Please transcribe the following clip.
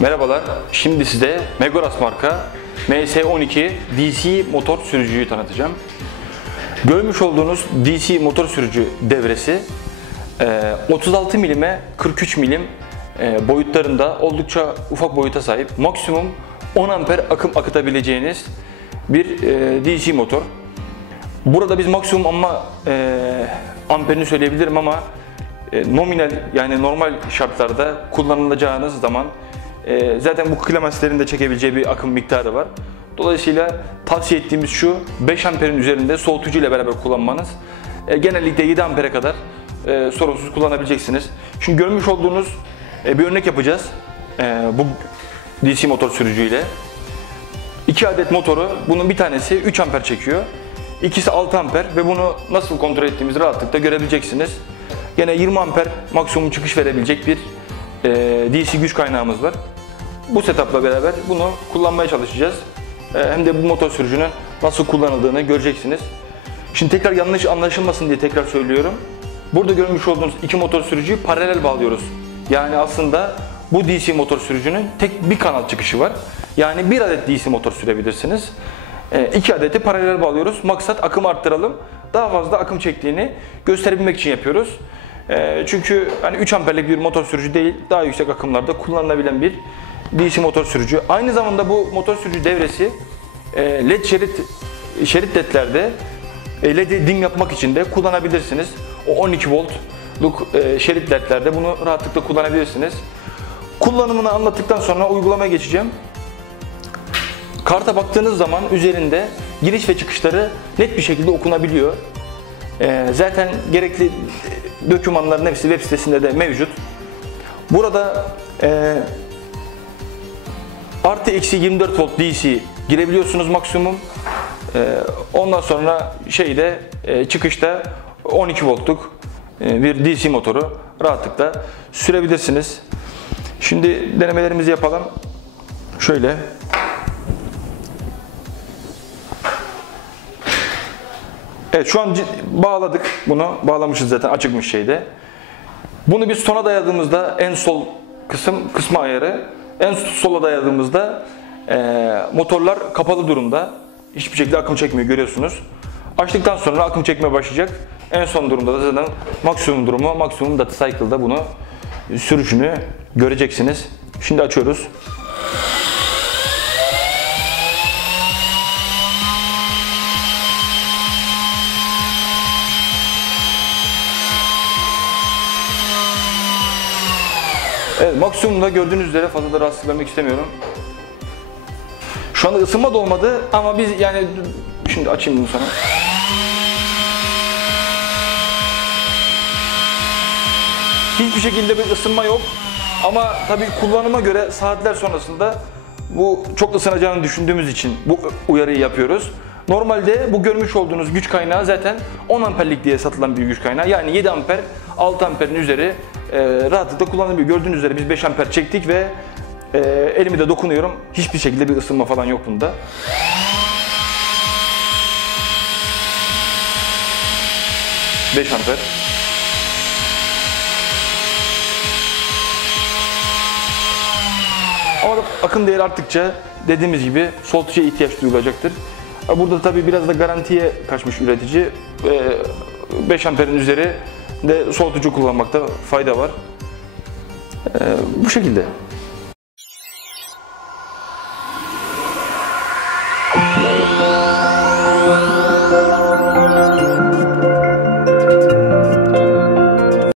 Merhabalar. Şimdi size Megoras marka MS12 DC motor sürücüyü tanıtacağım. Görmüş olduğunuz DC motor sürücü devresi e, 36 milime 43 milim e, boyutlarında oldukça ufak boyuta sahip. Maksimum 10 amper akım akıtabileceğiniz bir e, DC motor. Burada biz maksimum ama e, amperini söyleyebilirim ama e, nominal yani normal şartlarda kullanılacağınız zaman e, zaten bu klimaslerin de çekebileceği bir akım miktarı var. Dolayısıyla tavsiye ettiğimiz şu 5 amperin üzerinde soğutucu ile beraber kullanmanız. E, genellikle 7 ampere kadar e, sorunsuz kullanabileceksiniz. Şimdi görmüş olduğunuz e, bir örnek yapacağız. E, bu DC motor sürücüyle. 2 adet motoru, bunun bir tanesi 3 amper çekiyor. İkisi 6 amper ve bunu nasıl kontrol ettiğimizi rahatlıkla görebileceksiniz. Yine 20 amper maksimum çıkış verebilecek bir e, DC güç kaynağımız var. Bu setupla beraber bunu kullanmaya çalışacağız. E, hem de bu motor sürücünün nasıl kullanıldığını göreceksiniz. Şimdi tekrar yanlış anlaşılmasın diye tekrar söylüyorum. Burada görmüş olduğunuz iki motor sürücüyü paralel bağlıyoruz. Yani aslında bu DC motor sürücünün tek bir kanal çıkışı var. Yani bir adet DC motor sürebilirsiniz. E, iki adeti paralel bağlıyoruz. Maksat akım arttıralım. Daha fazla akım çektiğini gösterebilmek için yapıyoruz. E, çünkü hani 3 amperlik bir motor sürücü değil, daha yüksek akımlarda kullanılabilen bir DC motor sürücü. Aynı zamanda bu motor sürücü devresi e, LED şerit şerit ledlerde e, LED'i dim yapmak için de kullanabilirsiniz. O 12 voltluk e, şerit ledlerde bunu rahatlıkla kullanabilirsiniz. Kullanımını anlattıktan sonra uygulamaya geçeceğim. Karta baktığınız zaman üzerinde giriş ve çıkışları net bir şekilde okunabiliyor. Ee, zaten gerekli dokümanların hepsi web sitesinde de mevcut. Burada e, artı eksi 24 volt DC girebiliyorsunuz maksimum. E, ondan sonra şeyde e, çıkışta 12 voltluk e, bir DC motoru rahatlıkla sürebilirsiniz. Şimdi denemelerimizi yapalım. Şöyle Evet şu an bağladık bunu. Bağlamışız zaten açıkmış şeyde. Bunu biz sona dayadığımızda en sol kısım kısma ayarı. En sola dayadığımızda e, motorlar kapalı durumda. Hiçbir şekilde akım çekmiyor görüyorsunuz. Açtıktan sonra akım çekmeye başlayacak. En son durumda da zaten maksimum durumu, maksimum data cycle'da bunu sürüşünü göreceksiniz. Şimdi açıyoruz. Evet maksimumda gördüğünüz üzere fazla da rahatsız vermek istemiyorum. Şu anda ısınma da olmadı ama biz yani şimdi açayım bunu sana. Hiçbir şekilde bir ısınma yok. Ama tabii kullanıma göre saatler sonrasında bu çok ısınacağını düşündüğümüz için bu uyarıyı yapıyoruz. Normalde bu görmüş olduğunuz güç kaynağı zaten 10 amperlik diye satılan bir güç kaynağı. Yani 7 amper, 6 amperin üzeri rahatlıkla kullanılabiliyor. Gördüğünüz üzere biz 5 amper çektik ve e, elimi de dokunuyorum. Hiçbir şekilde bir ısınma falan yok bunda. Beş amper. Ama akım değeri arttıkça dediğimiz gibi soğutucuya ihtiyaç duyulacaktır. Burada tabi biraz da garantiye kaçmış üretici. 5 amperin üzeri de soğutucu kullanmakta fayda var. Bu şekilde. Thank